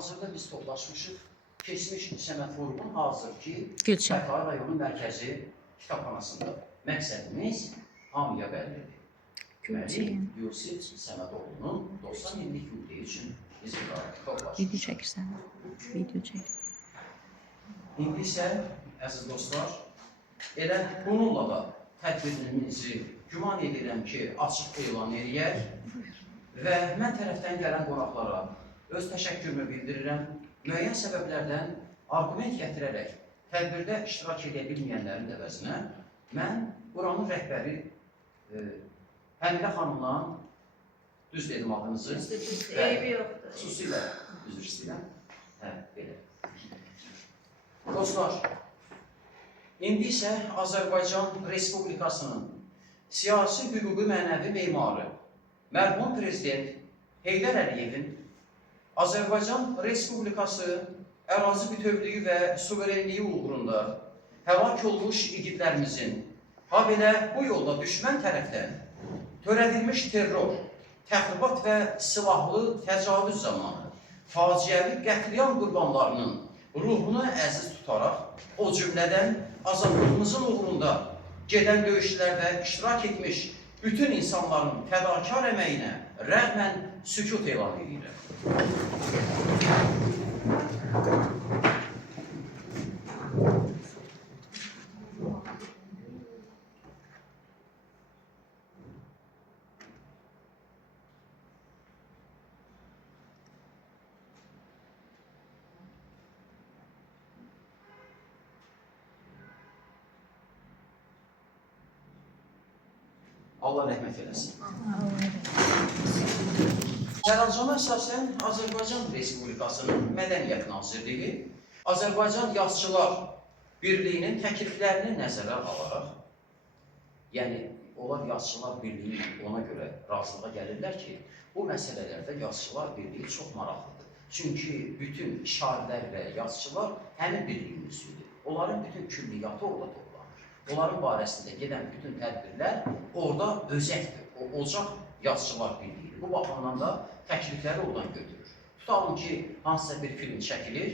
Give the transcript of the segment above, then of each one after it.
Hazırda biz toplaşmışıq. Keçmiş Səməd Vurğun hazırki Gülçin. Xətai rayonu mərkəzi kitabxanasında. Məqsədimiz hamıya bəllidir. Gülçin. Yusif Səmədoğlu'nun 90 illik yubileyi üçün biz burada Video toplaşmışıq. çəkirsən. Video çək. İndi isə, əziz dostlar, elə bununla da tədbirimizi güman edirəm ki, açıq elan edək və mən tərəfdən gələn qonaqlara öz təşəkkürümü bildirirəm. Müəyyən səbəblərdən argument gətirərək tədbirdə iştirak edə bilməyənlərin əvəzinə mən buranın rəhbəri Həmidə xanımla, düz dedim adınızı, Eybi yoxdur. xüsusilə üzr istəyirəm. Hə, belə. Dostlar, indi isə Azərbaycan Respublikasının siyasi, hüquqi, mənəvi memarı, mərhum prezident Heydər Əliyevin Azərbaycan Respublikası ərazi bütövlüyü və suverenliyi uğrunda həlak olmuş igidlərimizin, ha belə bu yolda düşmən tərəfdən törədilmiş terror, təxribat və silahlı təcavüz zamanı faciəvi qətliam qurbanlarının ruhunu əziz tutaraq, o cümlədən azadlığımızın uğrunda gedən döyüşlərdə iştirak etmiş bütün insanların fədakar əməyinə rəğmən sükut elan edirəm. Allah rəhmət eləsin. Sərəncama əsasən Azərbaycan Respublikasının Mədəniyyət Nazirliyi Azərbaycan Yazıçılar Birliyinin təkliflərini nəzərə alaraq, yəni onlar Yazıçılar Birliyi ona görə razılığa gəlirlər ki, bu məsələlərdə Yazıçılar Birliyi çox maraqlıdır. Çünki bütün şairlər və yazıçılar həmin birliyin üzvüdür. Onların bütün külliyyatı orada toplanır. Onların barəsində gedən bütün tədbirlər orada özəkdir. O ocaq yazıçılar birliyidir. Bu baxımdan da təklifləri oradan götürür. Tutalım ki, hansısa bir film çəkilir,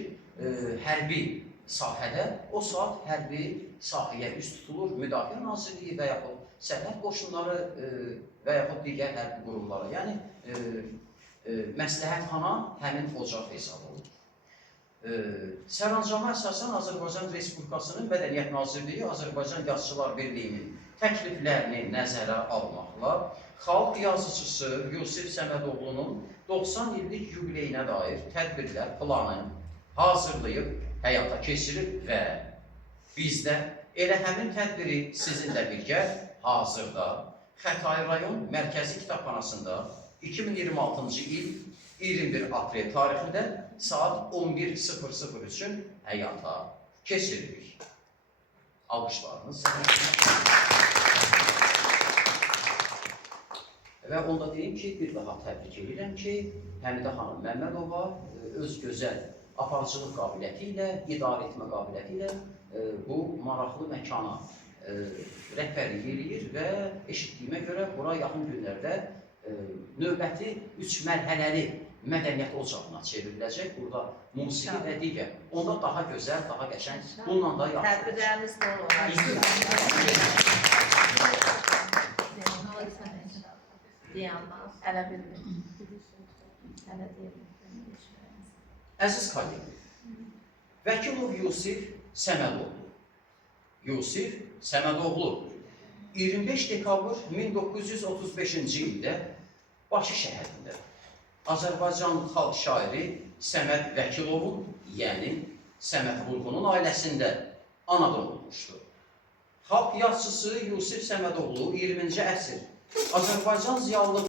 hərbi sahədə, o saat hərbi sahəyə üst tutulur, Müdafiə Nazirliyi və yaxud Sərhəd qoşunları və yaxud digər hərbi qurumlara, yəni məsləhətxana həmin ocaq hesab olunur. Sərəncama əsasən Azərbaycan Respublikasının Mədəniyyət Nazirliyi Azərbaycan Yazıçılar Birliyinin təkliflərini nəzərə almaqla xalq yazıçısı Yusif Səmədoğlu'nun 90 illik yubileyinə dair tədbirlər planı hazırlayıb, həyata keçirib və biz də elə həmin tədbiri sizinlə birgə hazırda Xətai rayon Mərkəzi Kitabxanasında 2026-cı il 21 aprel tarixində saat 11:00 üçün həyata keçiririk. Alqışlarınız. Və onda deyim ki, bir daha təbrik edirəm ki, Həmidə xanım Məmmədova öz gözəl aparıcılıq qabiliyyəti ilə, idarə etmə qabiliyyəti ilə bu maraqlı məkana rəhbərlik edir və eşitdiyimə görə bura yaxın günlərdə növbəti 3 mərhələli mədəniyyət ocağına çevriləcək. Burada musiqi və digər. Onda daha gözəl, daha qəşəng, bununla da yaxşı. Tədbirlərimiz bol olar. Deyanmaz. Hələ bilmir. Hələ deyil. Əziz kollega, Vəkilov Yusif Səmədoğlu. Yusif Səmədoğlu 25 dekabr 1935-ci ildə Bakı şəhərində Azərbaycan xalq şairi Səməd Vəkilovun, yəni Səməd Vurğunun ailəsində anadan olmuşdur. Xalq yazıçısı Yusif Səmədoğlu 20-ci əsr Azərbaycan ziyalı